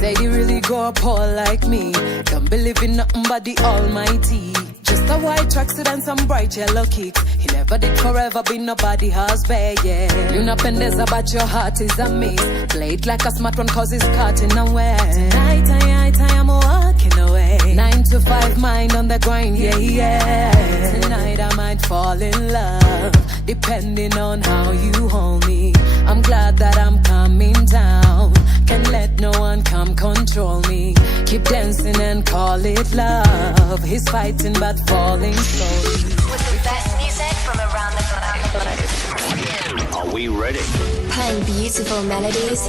Say he really go poor like me. Don't believe in nothing but the Almighty. Just a white tracksuit and some bright yellow kicks. He never did forever be nobody husband, yeah. You not pendeza but your heart is a miss. Play it like a smart one cause it's cutting away. Tonight I am walking away. 9 to 5 mind on the grind, yeah, yeah. Tonight I might fall in love, depending on how you hold me. I'm glad that I'm coming down. Can't let no one come control me. Keep dancing and call it love. He's fighting but falling slowly. With the best music from around the globe. Are we ready? Playing beautiful melodies.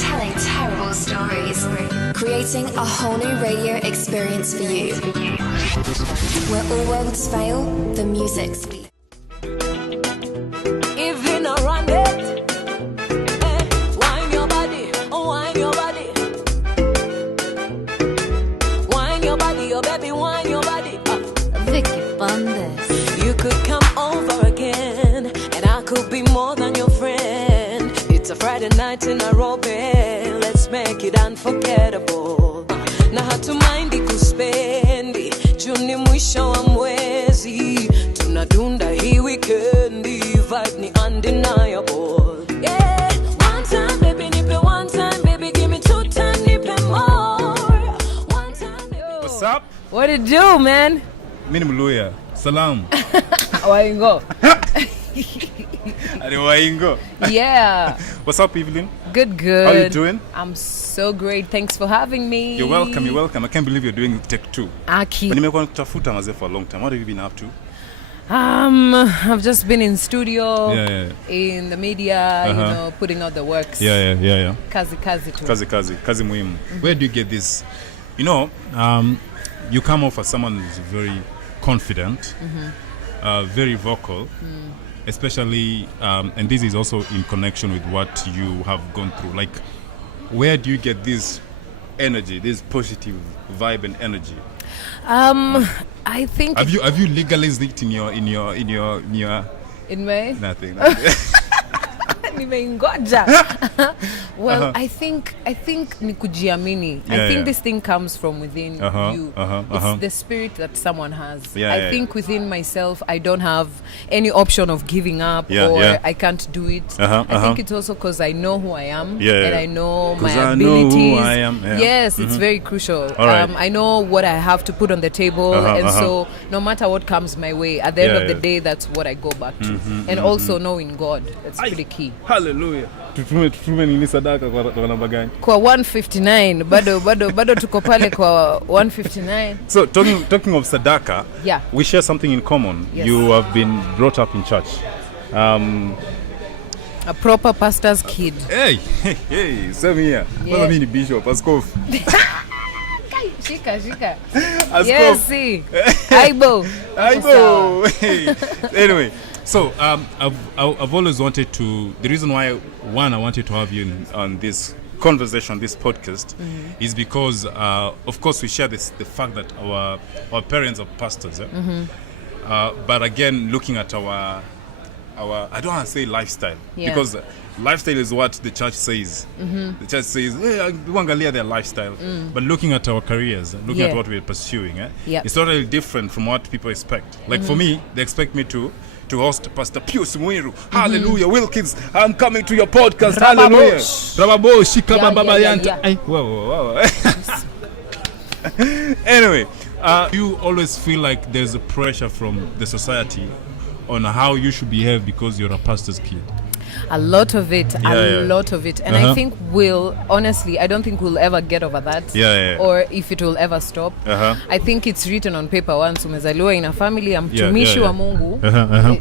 Telling terrible stories. Creating a whole new radio experience for you. Where all worlds fail, the music speaks. If you not run it, wine your body, oh wine your body. Wine your body, oh baby, wine your body. Vicky Bandes. You could come over again, and I could be more than your friend. It's a Friday night in Nairobi, let's make it unforgettable. Na hatumaindi kuspendi, Juni mwisho wa mwezi. Tunadunda hii weekendi, vibe ni undeniable. Yeah, one time baby nipe one time, baby give me 2 time nipe more. One time baby. What's up? What it do, man? Mini Mluya. Salam. Waingo. Are Waingo? Yeah. What's up, Evelyn? Good. How you doing? I'm so great. Thanks for having me. You're welcome. I can't believe you're doing take 2. Aki. Nimekuwa nikutafuta mazee for a long time. What have you been up to? I've just been in studio, Yeah. in the media, you know, putting out the works. Yeah. Kazi tu. Kazi muhimu. Where do you get this? You know, you come off as someone who's very confident, very vocal, especially, and this is also in connection with what you have gone through. Like, where do you get this energy, this positive vibe and energy? I think have you legalized it in your in May nothing. nimeingoja. Well, I think ni kujiamini. I think this thing comes from within you. It's the spirit that someone has. I think within myself I don't have any option of giving up or I can't do it. I think it's also because I know who I am and I know my abilities. Know who I am. Yes, it's very crucial. Right. I know what I have to put on the table, and so no matter what comes my way, at the end of the day, that's what I go back to. And also knowing God, that's pretty key. Hallelujah. Tutume nini sadaka kwa namba gani? Kwa 159 bado tuko pale kwa 159. So talking of sadaka, we share something in common. Yes. You have been brought up in church. A proper pastor's kid. Hey, same here. Well, I mean bishop, askofu. Shika. Askofu. Yes, see. Aibo. Hey. Anyway, so I've always wanted to. The reason why I wanted to have you on this conversation, this podcast, is because of course we share the fact that our parents are pastors. But again, looking at our I don't want to say lifestyle because lifestyle is what the church says. The church says, hey, wangalia their lifestyle. But looking at our careers, looking at what we're pursuing, it's totally different from what people expect. Like for me, they expect me to host Pastor Pius Mwiru. Hallelujah, Wilkins, I'm coming to your podcast. Hallelujah. Rababosh, Shikababa Yanta. Whoa. Anyway, you always feel like there's a pressure from the society on how you should behave because you're a pastor's kid. A lot of it. And I think I don't think we'll ever get over that. Or if it will ever stop. I think it's written on paper once umezaliwa in a family, mtumishi wa Mungu.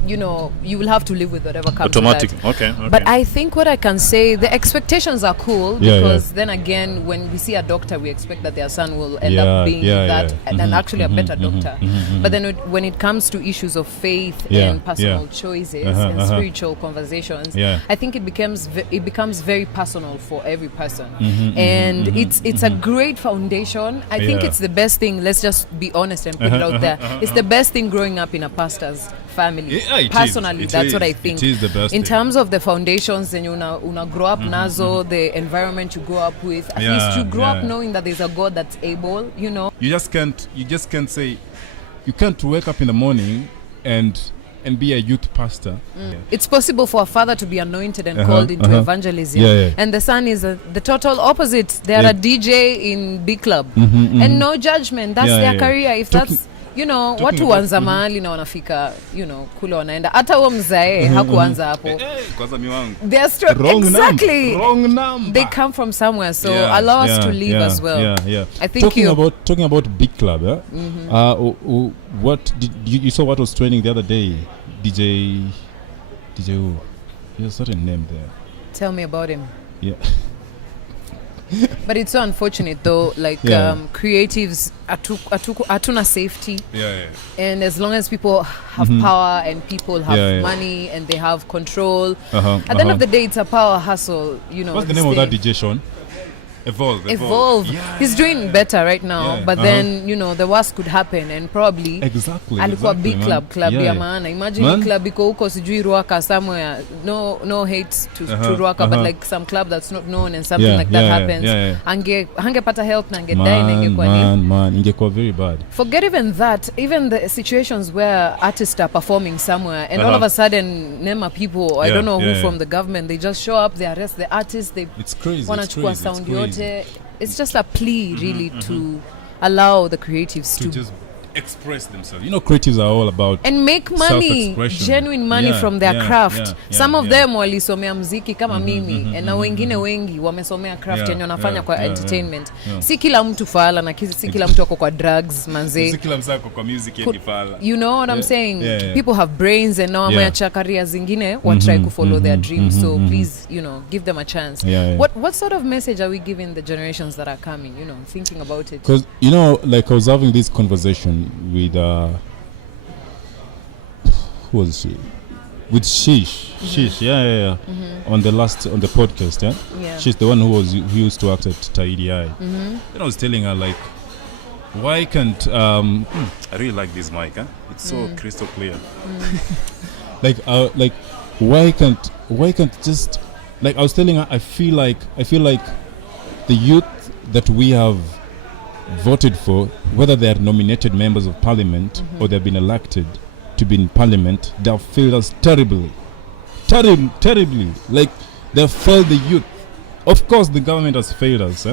You know, you will have to live with whatever comes automatic. with that. Okay. But I think what I can say, the expectations are cool because then again, when we see a doctor, we expect that their son will end up being that and actually a better doctor. But then when it comes to issues of faith and personal choices and spiritual conversations, I think it becomes very personal for every person, and it's a great foundation. I think it's the best thing. Let's just be honest and put it out there. It's the best thing growing up in a pastor's family. Yeah, Personally, that's what I think. It is the best in thing. terms of the foundations and una grow up nazo, the environment you grow up with, at least you grow up knowing that there's a God that's able, you know. You just can't say, you can't wake up in the morning and be a youth pastor. It's possible for a father to be anointed and called into evangelism, and the son is the total opposite. They're a DJ in big club, and no judgment. That's their career. If that's, you know, watu wanza mahali na wanafika, you know, kule wanaenda. Hata huo mzae hakuanza hapo. Kwanza miwangu. Exactly. Wrong number. They come from somewhere, so allow us to live as well. I think talking about big club, what did you saw what was training the other day? DJ who? He has a certain name there. Tell me about him. Yeah. But it's so unfortunate though, like creatives atuna safety. And as long as people have power and people have money and they have control, at the end of the day it's a power hustle, you know. What's the name of that DJ, Sean? Evolve. Yeah. He's doing better right now, but then, you know, the worst could happen and probably alikuwa big club ya maana. Imagine club iko huko sijui Ruaka somewhere. No hate to Ruaka, but like some club that's not known and something like that happens. Angepata help na angedai na ingekuwa ni. Ingekuwa very bad. Forget even that, even the situations where artists are performing somewhere and all of a sudden Nema people, I don't know who from the government, they just show up, they arrest the artists, it's crazy. Wanachukua sound yote. It's just a plea really to allow the creatives to just express themselves. You know, creatives are all about and make money, genuine money from their craft. Some of them walisomea muziki kama mimi, and na wengine wengi wamesomea craft yenye wanafanya kwa entertainment. Si kila mtu fala na si kila mtu ako kwa drugs manze. Si kila mtu ako kwa music yake fala. You know what I'm saying? People have brains and now wameacha career zingine try to follow their dreams. So please, you know, give them a chance. What sort of message are we giving the generations that are coming, you know, thinking about it? Because, you know, like I was having this conversation with who was she? With Shish, on the podcast, she's the one who used to act at Taidi. And I was telling her, like, why can't I really like this mic, it's so crystal clear. like why can't just, like I was telling her, I feel like the youth that we have voted for, whether they are nominated members of parliament or they've been elected to be in parliament, they have failed us terribly. Like, they have failed the youth. Of course the government has failed us,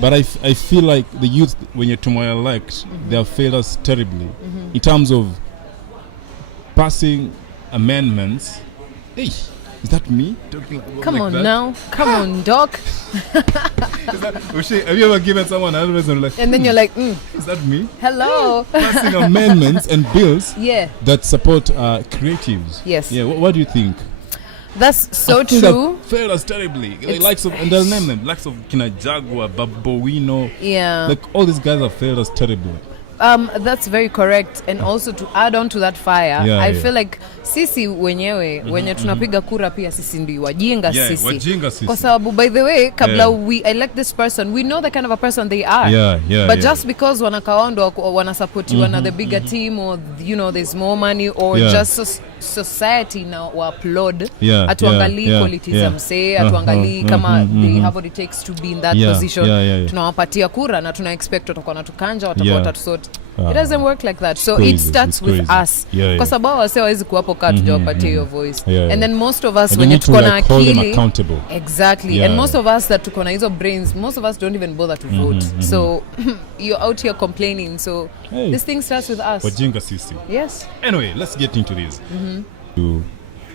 but I feel like the youth, when you're tomorrow elect, they have failed us terribly in terms of passing amendments. Hey, is that me? Come on now. Come on, Doc. Have you ever given someone advice and like, and then you're like, is that me? Hello. Passing amendments and bills that support creatives. Yes. Yeah. What do you think? That's so true. Failed us terribly. Like, likes of, and they'll name them, likes of Kina Jaguar, Babowino. Yeah. Like, all these guys have failed us terribly. That's very correct, and also to add on to that fire, I feel like sisi wenye tunapiga kura pia sisi ndio wajinga sisi. Kwa sababu, by the way, kabla we elect this person, we know the kind of a person they are. But just because wanakaondo wanasupportiwa na the bigger team, or you know there's more money, or just society now wa upload, atuangalii politism say, atuangalii kama they have what it takes to be in that position. Tunawapatia kura na tuna expect watakuwa natukanja, watakuwa watatusort. It doesn't work like that. So it starts with us. Kwa sababu wase hawezi kuwapo kaa tujawapatia your voice. And then most of us when tuko na akili, exactly. And most of us that tuko na hizo brains, most of us don't even bother to vote. So you're out here complaining. So this thing starts with us. Wajinga sisi. Yes. Anyway, let's get into this.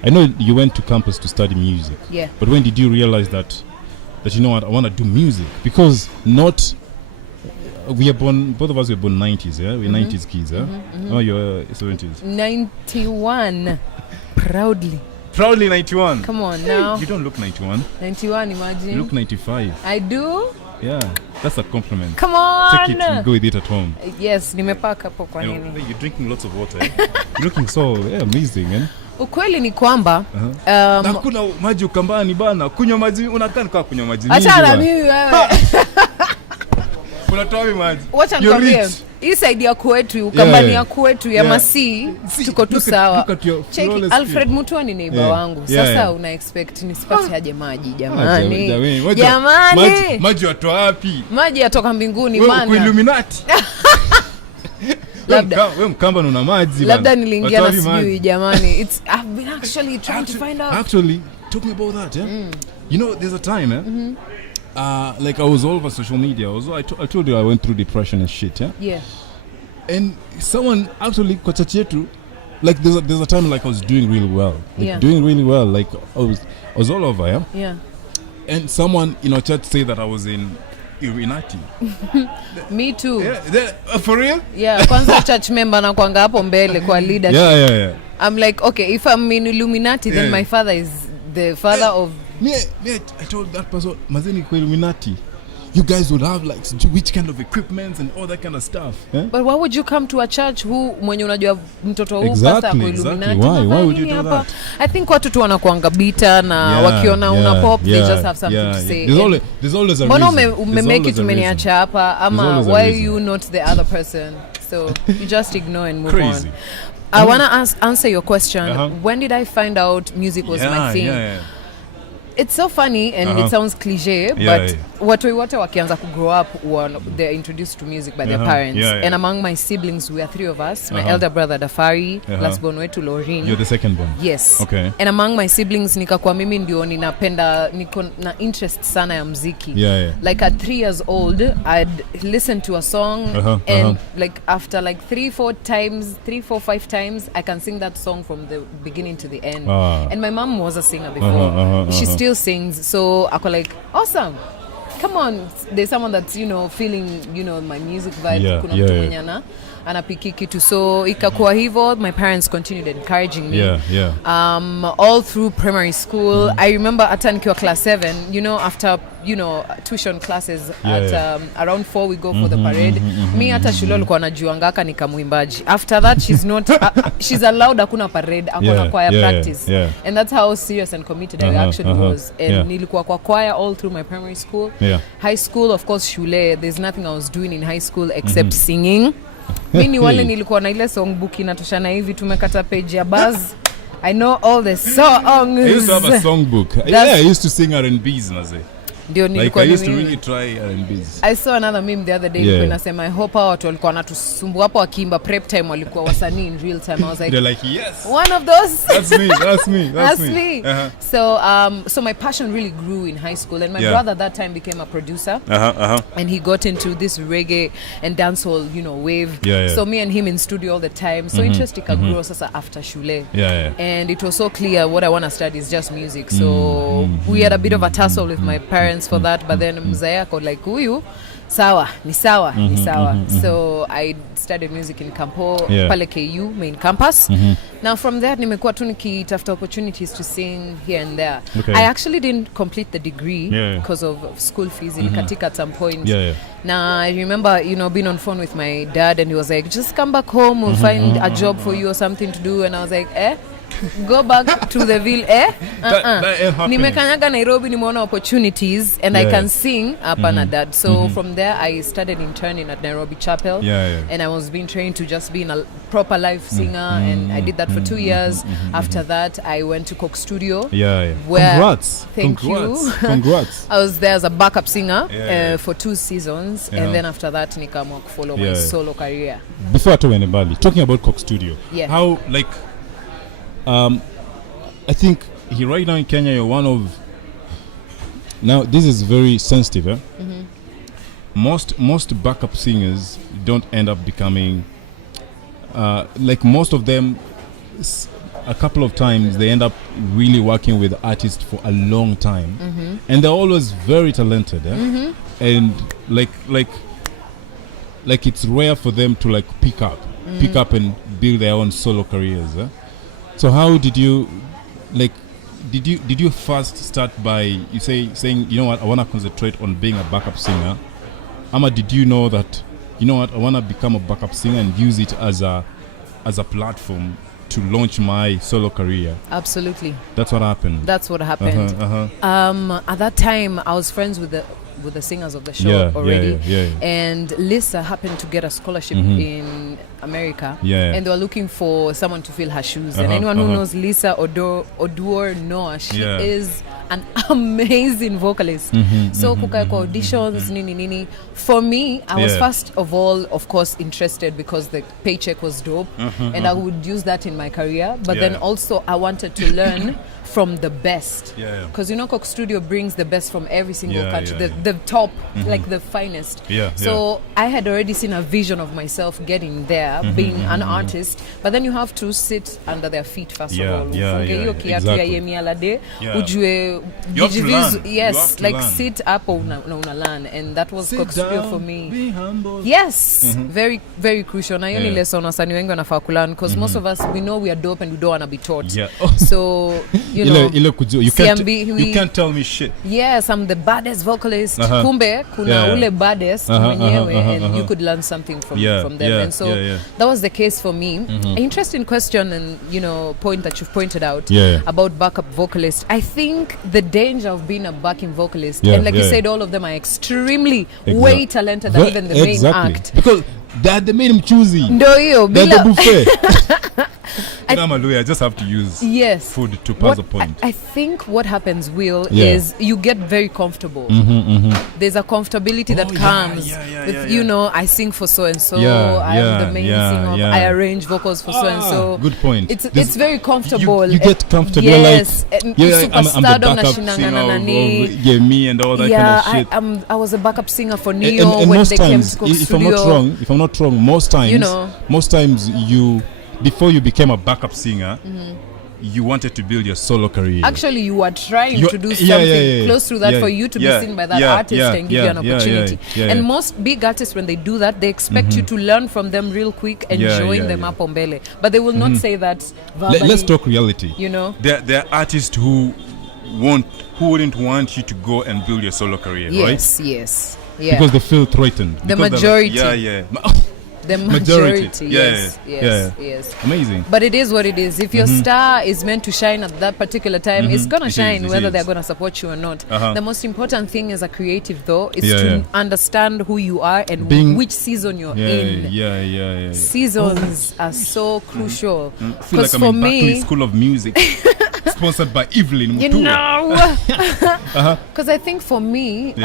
I know you went to campus to study music. Yeah. But when did you realize that you know what, I want to do music? Because we are born, both of us were born 90s, yeah? We're 90s kids, yeah? Oh, you're 70s. 91. Proudly 91. Come on now. You don't look 91. 91, imagine. You look 95. I do? Yeah, that's a compliment. Come on. Take it and go with it at home. Yes, nimepaka hapo kwa nini. You're drinking lots of water, eh? You're looking so amazing, eh? Ukweli ni kwamba na kuna maji ukambani bana, kunywa maji unakaa kaa kunywa maji. Acha na mimi wewe. Unatoa maji. Wacha nikwambie. hii side ya kwetu kambani yeah. ya kwetu ya Masi tuko tu sawa. Check Alfred Mutua ni neighbor wangu. Sasa una expect nisipate aje maji jamani. Jamani. Maji yatoa wapi? Maji yatoka mbinguni maana. Wewe Illuminati. Labda wewe Mkamba una maji bana. Labda niliingia na sijui jamani. I've been actually trying to find out. Actually, talking about that, you know, there's a time, like I was all over social media. I told you I went through depression and shit, Yeah. And someone actually kwa church yetu, like there's a time like I was doing really well. Doing really well. Like I was all over, Yeah. And someone in our church said that I was in Illuminati. Me too. Yeah, for real? Yeah, kwanza church member na kwanga hapo mbele kwa leadership. Yeah. I'm like, okay, if I'm in Illuminati, then my father is the father of... Me, I told that person, Mazeni kwa Illuminati, you guys would have like which kind of equipment and all that kind of stuff. But why would you come to a church mwenye unajua mtoto huu pastor kwa Illuminati? Why would you do that? I think watu tu wanakuanga bitter na wakiona una pop, they just have something to say. There's always a reason. Mbona umemake it umeniacha hapa ama why are you not the other person? So you just ignore and move on. I want to answer your question. When did I find out music was my thing? It's so funny and it sounds cliche, but watu wote wakianza to grow up, they're introduced to music by their parents. And among my siblings, we are 3 of us. My elder brother Dafari, last born wetu Lorin. You're the second born? Yes. Okay. And among my siblings, nikakuwa mimi ndio niko na interest sana ya muziki. Like at 3 years old, I'd listen to a song and like after like 3, 4, 5 times, I can sing that song from the beginning to the end. And my mom was a singer before. She still sings, so I go like, awesome, come on, there's someone that's, you know, feeling, you know, my music vibe. Kuna mtu mwenye anapiki kitu. So ikakuwa hivyo, my parents continued encouraging me. All through primary school. I remember hata nikiwa class 7, you know, after, you know, tuition classes at around 4 we go for the parade. Me hata shule alikuwa anajuangaka nikamwimbaji. After that she's not she's allowed hakuna parade, hakuna choir practice. And that's how serious and committed I actually was. And nilikuwa kwa choir all through my primary school. High school, of course, shule, there's nothing I was doing in high school except singing. Mimi wale nilikuwa na ile songbook inatoshana hivi tumekata page ya buzz. I know all the songs. I used to have a songbook. I used to sing R&B's maze. Like I used to really try R&B's. I saw another meme the other day when I said I hope watu walikuwa wanatusumbua hapo wakiimba prep time walikuwa wasanii in real time. I was like, they're like, yes, one of those. That's me. So my passion really grew in high school, and my brother that time became a producer. And he got into this reggae and dancehall, you know, wave. So me and him in studio all the time. So interest grew sasa after shule. And it was so clear what I want to study is just music. So we had a bit of a tussle with my parents for that, but then mzee ako like, huyu ni sawa. So I studied music in Campo, pale KU main campus. Now from there nimekuwa tu nikitafuta opportunities to sing here and there. I actually didn't complete the degree because of school fees katika at some point. Now I remember, you know, being on phone with my dad and he was like, just come back home, we'll find a job for you or something to do. And I was like, go back to the ville, nimekanyaga Nairobi, nimeona opportunities and I can sing hapa na dad. So from there I started interning at Nairobi Chapel. And I was being trained to just be a proper live singer and I did that for 2 years. After that I went to Coke Studio. Where, Congrats. Thank you. Congrats. I was there as a backup singer for 2 seasons and then after that nikaamua follow my solo career. Before I told anybody, talking about Coke Studio, how like I think right now in Kenya you're one of, now this is very sensitive, most backup singers don't end up becoming like most of them a couple of times they end up really working with artists for a long time and they're always very talented and like it's rare for them to like pick up and build their own solo careers. So how did you, like, did you first start by saying, you know what, I want to concentrate on being a backup singer? Ama did you know that, you know what, I want to become a backup singer and use it as a platform to launch my solo career. Absolutely. That's what happened. That's what happened. At that time, I was friends with the singers of the show already. And Lisa happened to get a scholarship in America. And they were looking for someone to fill her shoes. And anyone who knows Lisa Oduor Noah, she is an amazing vocalist. So kuka kwa auditions, nini. For me, I was first of all, of course, interested because the paycheck was dope. And I would use that in my career. But then also I wanted to learn from the best. Because Coke Studio brings the best from every single country. The top, like the finest. So I had already seen a vision of myself getting there, being an artist. But then you have to sit under their feet first of all. Exactly. You have to learn. Yes, like sit up or una learn. And that was Coke Studio for me. Be humble. Yes, very, very crucial. Na hiyo ni lesson wasanii wengi wanafaa kulearn, because most of us, we know we are dope and we don't want to be taught. So, you know, you can't tell me shit. Yes, I'm the baddest vocalist. Kumbe kuna ule baddest mwenyewe, and you could learn something from them. And so that was the case for me. Interesting question and point that you've pointed out about backup vocalist. I think the danger of being a backing vocalist, and like you said, all of them are extremely way talented than even the main act. Because they're the main choosy. They're the buffet. I just have to use food to pass a point. I think what happens, Will, is you get very comfortable. There's a comfortability that comes with, I sing for so-and-so, I am the main singer, I arrange vocals for so-and-so. Good point. It's very comfortable. You get comfortable. Yes. I'm the backup singer of me and all that kind of shit. I was a backup singer for Neo when they came to Coke Studio. If I'm not wrong, most times before you became a backup singer, you wanted to build your solo career. Actually, you were trying to do something close to that for you to be seen by that artist and give you an opportunity. And most big artists, when they do that, they expect you to learn from them real quick and join them up on Bele. But they will not say that verbally. Let's talk reality. There are artists who wouldn't want you to go and build your solo career, right? Yes. Because they feel threatened. The majority. The majority. Yes. Amazing. But it is what it is. If your star is meant to shine at that particular time, it's going to shine whether they're going to support you or not. The most important thing as a creative, though, is to understand who you are and which season you're in. Seasons are so crucial. I feel like I'm in Berkeley School of Music. Sponsored by IVLYN MUTUA. Because I think for me,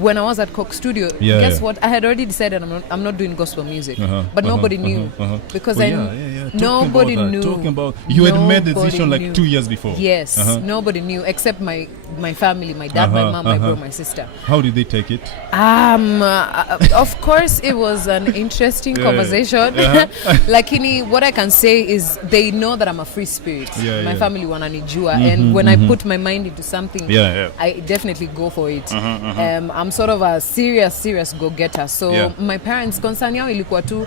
when I was at Coke Studio, guess what? I had already decided I'm not doing gospel music, but nobody knew because nobody knew. Talking about you had made the decision like 2 years before. Yes, nobody knew except my family, my dad, my mom, my bro, my sister. How did they take it? Of course, it was an interesting conversation. Lakini, what I can say is they know that I'm a free spirit. My family wananijua, and when I put my mind into something, I definitely go for it. I'm sort of a serious go-getter. So my parents, concern yao ilikuwa tu,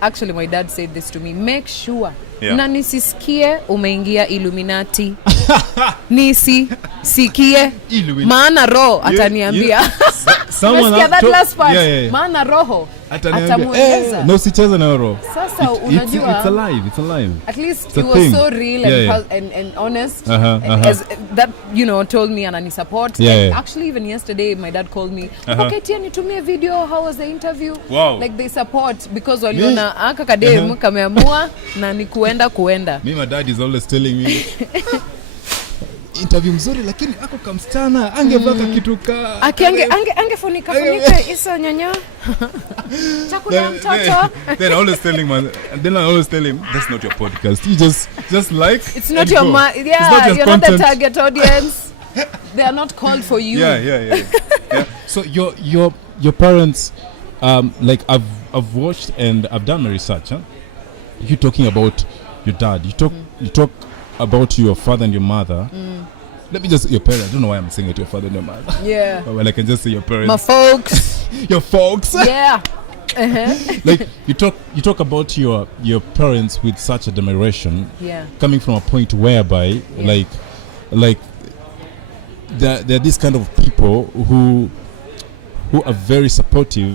actually my dad said this to me, make sure na nisisikie umeingia Illuminati. Nisisikie maana roho ataniambia. Umesikia that last part? Maana roho atamueleza. No, sicheza na roho. Sasa unajua it's alive. At least it was so real and honest. As that told me and support. Actually, even yesterday my dad called me, okay, Tia, nitumie video, how was the interview? Wow. Like they support because waliona aka kadem kameamua na ni kuenda. My dad is always telling me interview mzuri lakini ako kamstana angevaka kitu ka angefunika hizo nyonyo chakula mtoto. Then I always tell him that's not your podcast. You just like it's not your you're not the target audience. They are not called for you. So your parents, like I've watched and I've done my research. You talking about your dad. You talk about your father and your mother. Let me just your parents. I don't know why I'm saying it. Your father and your mother. Yeah. Well, I can just say your parents. My folks. Your folks. Yeah. Like you talk about your parents with such admiration. Yeah. Coming from a point whereby like there are these kind of people who are very supportive,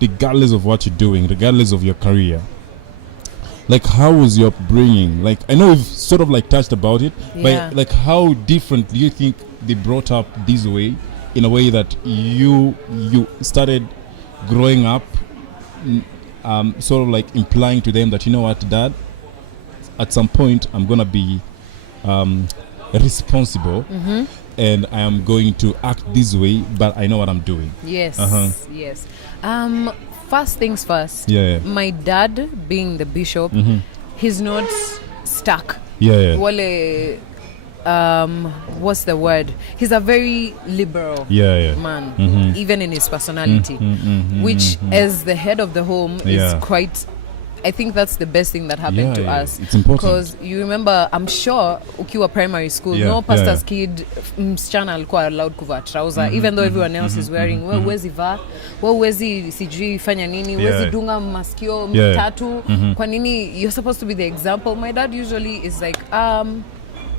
regardless of what you're doing, regardless of your career. like how was your upbringing? Like I know you've sort of like touched about it, but like how different do you think they brought up this way, in a way that you started growing up, sort of like implying to them that, you know what, Dad, at some point I'm gonna be responsible, and I am going to act this way, but I know what I'm doing. Yes, yes. First things first. My dad, being the bishop, he's not stuck. Wale, what's the word? He's a very liberal man, even in his personality, which as the head of the home is quite. I think that's the best thing that happened to us. It's important. Because you remember, I'm sure, ukiwa primary school, no pastor's kid, msichana alikuwa allowed kuvaa trouser, even though everyone else is wearing, wezi vaa, wezi sijui fanya nini, wezi dunga maskio tatu, kwa nini, you're supposed to be the example. My dad usually is like,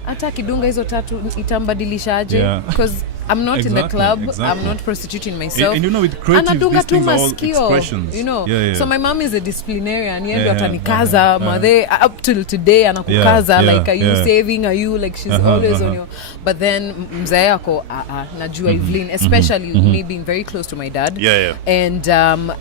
ata kidunga hizo tatu itambadilisha aje, because I'm not in the club, I'm not prostituting myself. And you know, with creative, these things are all expressions. You know, so my mom is a disciplinarian. Yeye ndo atanikaza, mother, up till today anakukaza, like, are you saving, are you, like, she's always on you. But then mzee yako najua IVLYN, especially me being very close to my dad. And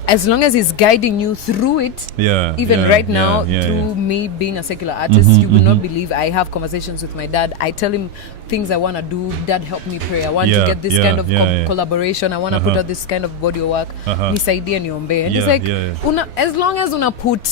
as long as he's guiding you through it, even right now, through me being a secular artist, you will not believe I have conversations with my dad. I tell him things I want to do. Dad, help me pray. I want to get this kind of collaboration. I want to put out this kind of body of work. Nisaidie niombe. And he's like, as long as una put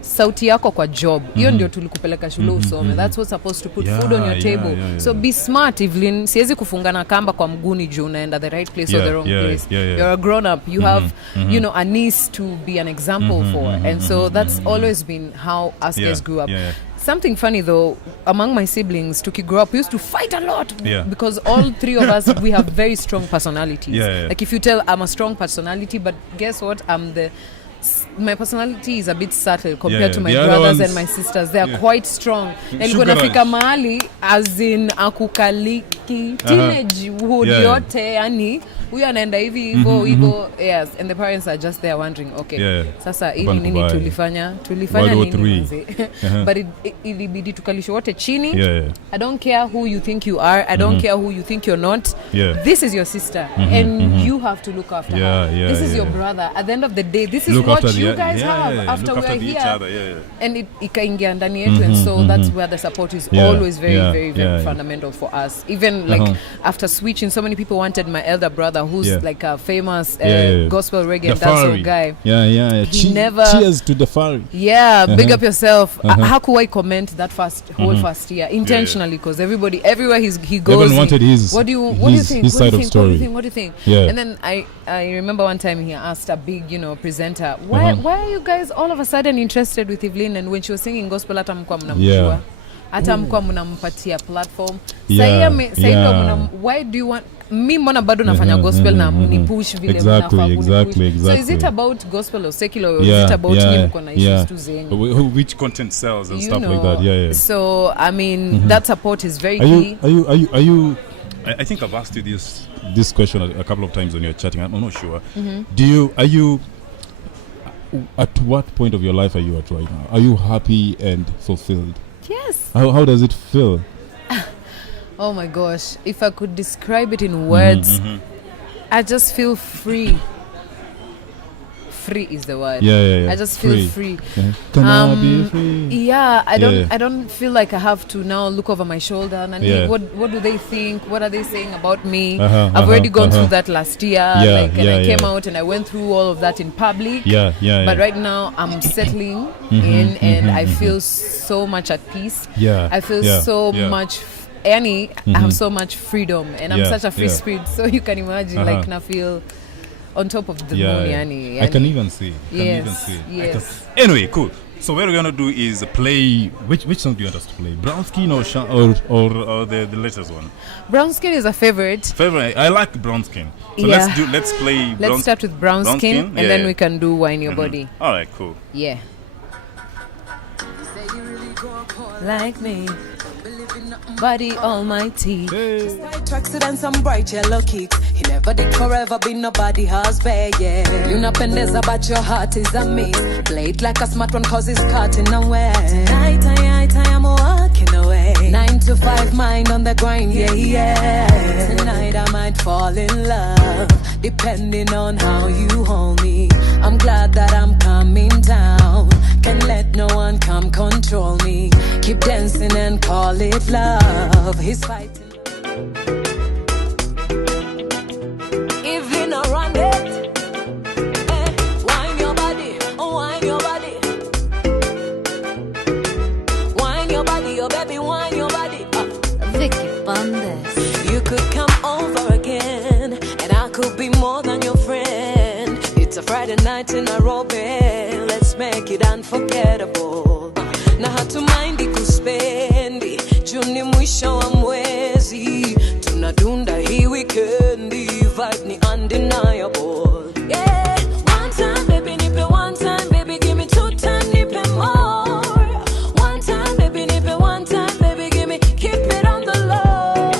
sauti yako kwa job, hiyo ndio tulikupeleka shule usome. That's what's supposed to put food on your table. So be smart, IVLYN. Siwezi kufungana kamba kwa mguni juu unaenda the right place or the wrong place. You're a grown up. You have, you know, a niece to be an example for. And so that's always been how us guys grew up. Something funny though, among my siblings, to grow up, we used to fight a lot because all three of us, we have very strong personalities. Like if you tell I'm a strong personality, but guess what? My personality is a bit subtle compared to my brothers and my sisters. They are quite strong. Nafika mahali as in akukaliki teenage hood yote yani huyu anaenda hivi hivyo yes, and the parents are just there wondering, okay, sasa hili nini tulifanya nini mzee. But ilibidi tukalishe wote chini. I don't care who you think you are, I don't care who you think you're not. This is your sister and you have to look after her. This is your brother. At the end of the day, this is what you guys have after we're here. And it ikaingia ndani yetu, and so that's where the support is always very fundamental for us. Even like after switching, so many people wanted my elder brother, who's like a famous gospel reggae and dancehall guy. He never. Cheers to the Fari. Big up yourself. How could I comment that whole first year intentionally? Because everywhere he goes, everyone wanted his. What do you think? His side of story. What do you think? And then I remember one time he asked a big presenter, why are you guys all of a sudden interested with IVLYN? And when she was singing gospel, hata mkwa mnamjua, hata mkwa mnampatia platform. Why do you want me? Mbona bado nafanya gospel na ni push vile exactly. So is it about gospel or secular, or is it about nyimbo kuna issues tu zenyu? Which content sells and stuff like that. So I mean that support is very key. Are you I think I've asked you this question a couple of times when you're chatting. I'm not sure. Are you at what point of your life are you at right now? Are you happy and fulfilled? Yes. How does it feel? Oh my gosh, if I could describe it in words, I just feel free. Free is the word. I just feel free. Can I be free? I don't feel like I have to now look over my shoulder and what do they think? What are they saying about me? I've already gone through that last year. And I came out and I went through all of that in public. But right now I'm settling in and I feel so much at peace. I feel so much I have so much freedom and I'm such a free spirit, so you can imagine like I feel on top of the moon. I can even see. Anyway, cool. So what we're gonna do is play. Which song do you want us to play? Brown Skin or the latest one? Brown Skin is a favorite. I like Brown Skin. So let's play. Let's start with Brown Skin and then we can do Wine Your Body. All right, cool. Like me, body almighty. White tracksuit and some bright yellow kicks. He never did forever be nobody husband, yeah. You napendeza but your heart is a miss. Play it like a smart one cause it's cutting away. Tonight I am walking away. 9 to 5 mind on the grind, yeah, yeah. Tonight I might fall in love, depending on how you hold me. I'm glad that I'm coming down. Can't let no one come control me. Keep dancing and call it love. He's fighting. If you not run it, wine your body, wine your body. Wine your body, oh baby, wine your body. Vicky Bandes. You could come over again, and I could be more than your friend. It's a Friday night in Nairobi, let's make it unforgettable. Na hatumaindi kuspendi, Juni mwisho wa mwezi. Tunadunda hii weekendi, vibe ni undeniable. Yeah, one time baby nipe one time, baby give me 2 time, nipe more. One time baby nipe one time, baby give me, keep it on the low.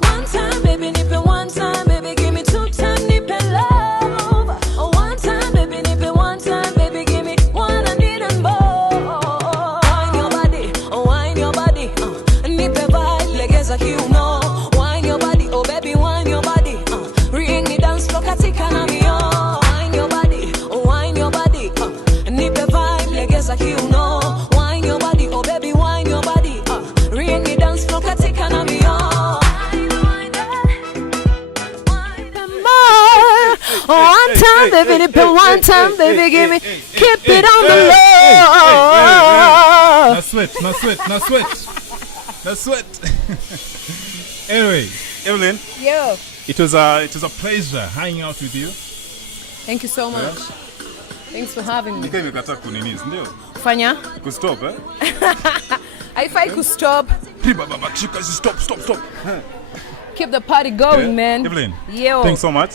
One time baby nipe one time, baby give me 2 time, nipe love. One time baby nipe one time, baby give me one, I need and more. Wine your body, wine your body, nipe vibe, legeza kiuno. Wine your body, oh baby, wine your body, ring the dance floor katika na mio. Wine your body, nipe vibe, legeza kiuno. Wine your body, oh baby, wine your body, ring the dance floor katika na mio. One time, baby, nipe one time, baby, give me, keep it on the low. Not sweat, not sweat, not sweat. Not sweat. Anyway, Evelyn. Yo. It was a pleasure hanging out with you. Thank you so much. Thanks for having me. Nika imekata kunini, ndio? Fanya? Kustop, eh? Haifai kustop. Stop. Keep the party going, man. Evelyn. Yo. Thanks so much.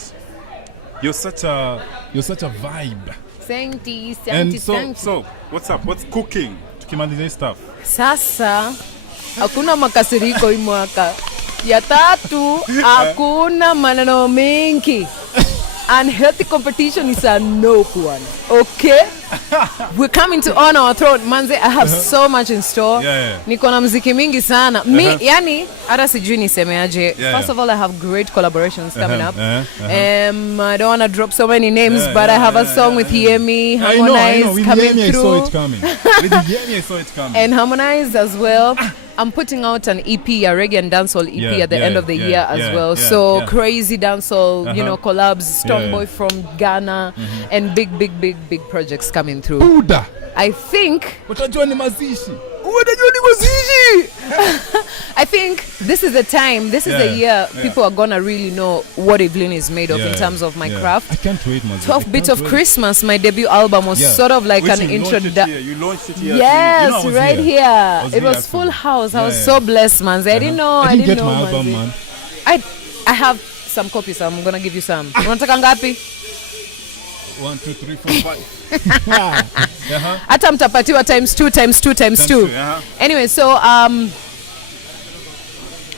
You're such a vibe. Sancti. And so what's up? What's cooking? Tukimaliza stuff. Sasa hakuna makasiriko hii mwaka. Ya tatu hakuna maneno mengi. Unhealthy competition is a no one. Okay? We're coming to honor our throne. Manze, I have so much in store. Yeah. Niko na muziki mingi sana. Yani, hata sijui nisemeaje. First of all, I have great collaborations coming up. I don't want to drop so many names, but I have a song with Yemi, Harmonize coming through. I saw it coming. And Harmonize as well. I'm putting out an EP, a reggae and dancehall EP at the end of the year as well. So crazy dancehall, you know, collabs, Strongboy from Ghana, and big projects coming through. Buddha. I think. Utajua ni mazishi. I think this is the time, this is the year people are gonna really know what IVLYN is made of in terms of my craft. I can't wait, man. 12 Bits of Christmas, my debut album was sort of like an introduction. You launched it here. Yes, you know, right here. It was full house. I was so blessed, man. I didn't know. I didn't get my album, man. I have some copies. I'm gonna give you some. Unataka ngapi? 1, 2, 3, 4, 5. Hata mtapatiwa times 2. Anyway, so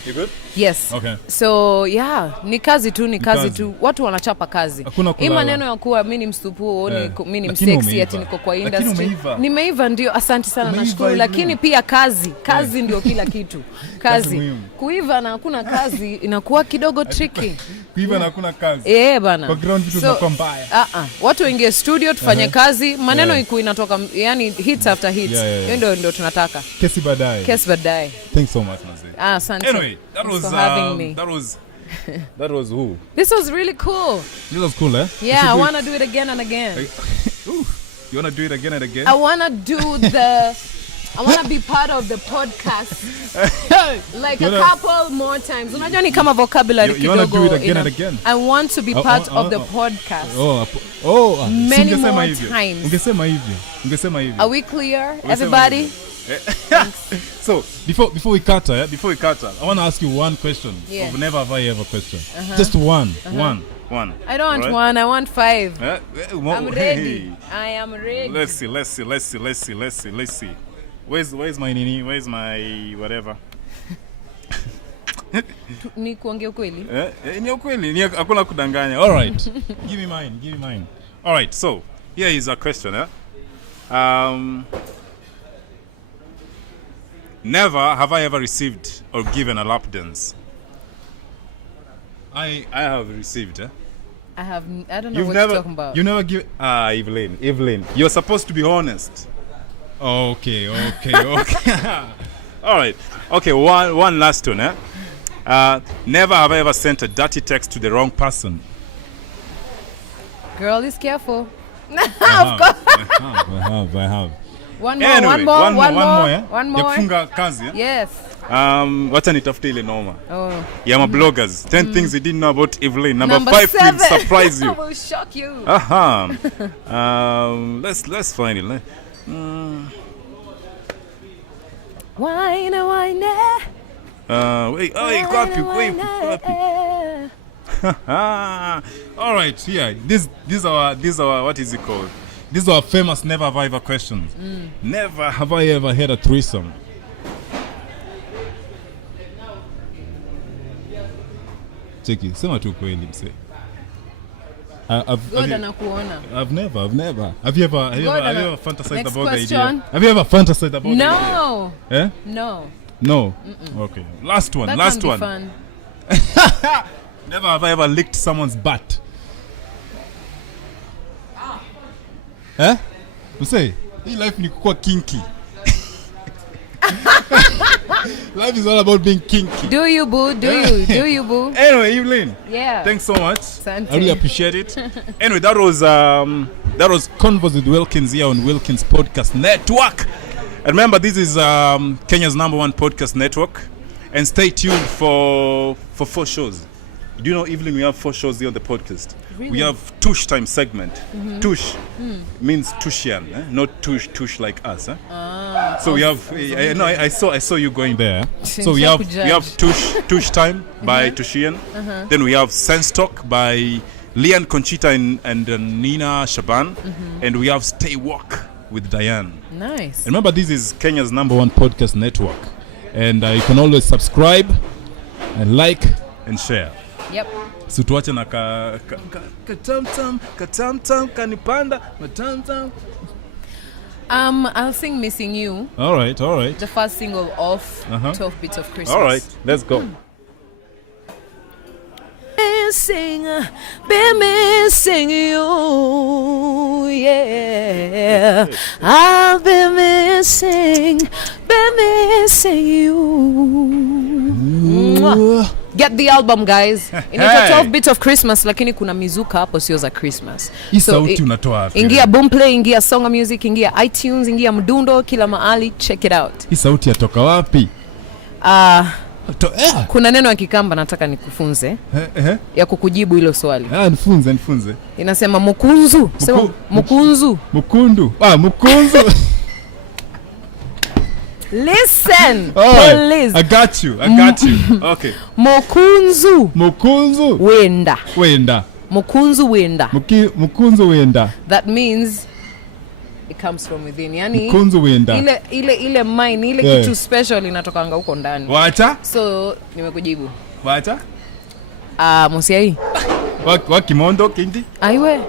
You good? Yes. Okay. So yeah, ni kazi tu. Watu wanachapa kazi. Hii maneno ya kuwa mimi ni mstupu, mimi ni msexy ati niko kwa industry. Nimeiva ndio, asante sana nashukuru, lakini pia kazi ndio kila kitu. Kazi. Kuiva na hakuna kazi inakuwa kidogo tricky. Kuiva na hakuna kazi. Bana. Kwa ground vitu zinakuwa mbaya. Watu waingie studio tufanye kazi, maneno iko inatoka, yani hits after hits. Hiyo ndio tunataka. Kesi baadaye. Thanks so much, Nazi. Asante. Anyway, that was who? This was really cool. This was cool, eh? Yeah, I want to do it again and again. You want to do it again and again? I want to be part of the podcast. Like a couple more times. Unajua ni kama vocabulary kidogo. You want to do it again and again? I want to be part of the podcast. Many more times. Ungesema hivyo. Are we clear, everybody? So before we cut, I want to ask you one question. Of never have I ever question. Just one. I don't want one. I want 5. I'm ready. I am ready. Let's see. Where's my nini? Where's my whatever? Ni kuongea ukweli? Ni ukweli, ni hakuna kudanganya. All right. Give me mine. All right, so here is a question. Never have I ever received or given a lap dance. I have received. I don't know what you're talking about. You never give. IVLYN. You're supposed to be honest. Okay. All right. Okay. One last one. Never have I ever sent a dirty text to the wrong person. Girl is careful. I have. One more. Yakufunga kazi. Yes. Wacha nitafute ile noma. Oh. Yeah, my bloggers. 10 things you didn't know about IVLYN. Number 5 will surprise you. Will shock you. Let's find it. Wine. Wait, copy. All right, yeah. These are what is it called? These are famous never have I ever questions. Never have I ever had a threesome. Cheki, sema tu kweli mse. I've never. Have you ever fantasized about the idea? Have you ever fantasized about the idea? Eh? No. Okay. Last one. Fun. Never have I ever licked someone's butt. Eh? Mse, hii life ni kuwa kinky. Life is all about being kinky. Do you, boo? Do you, boo? Anyway, IVLYN. Yeah. Thanks so much. Sante. I really appreciate it. Anyway, that was Convos with Wilkins here on Wilkins Podcast Network. And remember, this is Kenya's #1 podcast network. And stay tuned for 4 shows. Do you know, IVLYN, we have 4 shows here on the podcast. Really? We have Tush time segment. Tush means Tushian, not tush like us. So we have. I saw you going there. So we have Tush time by Tushian. Then we have Sense Talk by Lian Conchita and Nina Shaban, and we have Stay Walk with Diane. Nice. And remember, this is Kenya's #1 podcast network, and you can always subscribe and like and share. Yep. So tuache na katamtam kanipanda matamtam. I'll sing Missing You. All right. The first single off 12 Bits of Christmas. All right, let's go. Been missing you, yeah. I've been missing you. Mwah. Get the album, guys. Inaitwa 12 Bits of Christmas, lakini kuna mizuka hapo sio za Christmas. Hii sauti unatoa wapi? Ingia Boomplay, ingia Songa Music, ingia iTunes, ingia Mdundo, kila mahali, check it out. Hii sauti yatoka wapi? Kuna neno ya Kikamba nataka nikufunze ya kukujibu hilo swali. Nifunze. Inasema mukunzu. Sema mukunzu. Mukundu. Mukunzu. Listen, please. I got you. Okay. Mukunzu. Wenda. Mukunzu wenda. That means it comes from within. Yani mukunzu wenda. Ile mine, ile kitu special inatokanga huko ndani. Wacha? So nimekujibu. Wacha? Musiai. Wa kimondo kindi? Aiwe.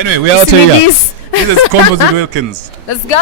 Anyway, we are out here. This is Convos with Wilkins. Let's go.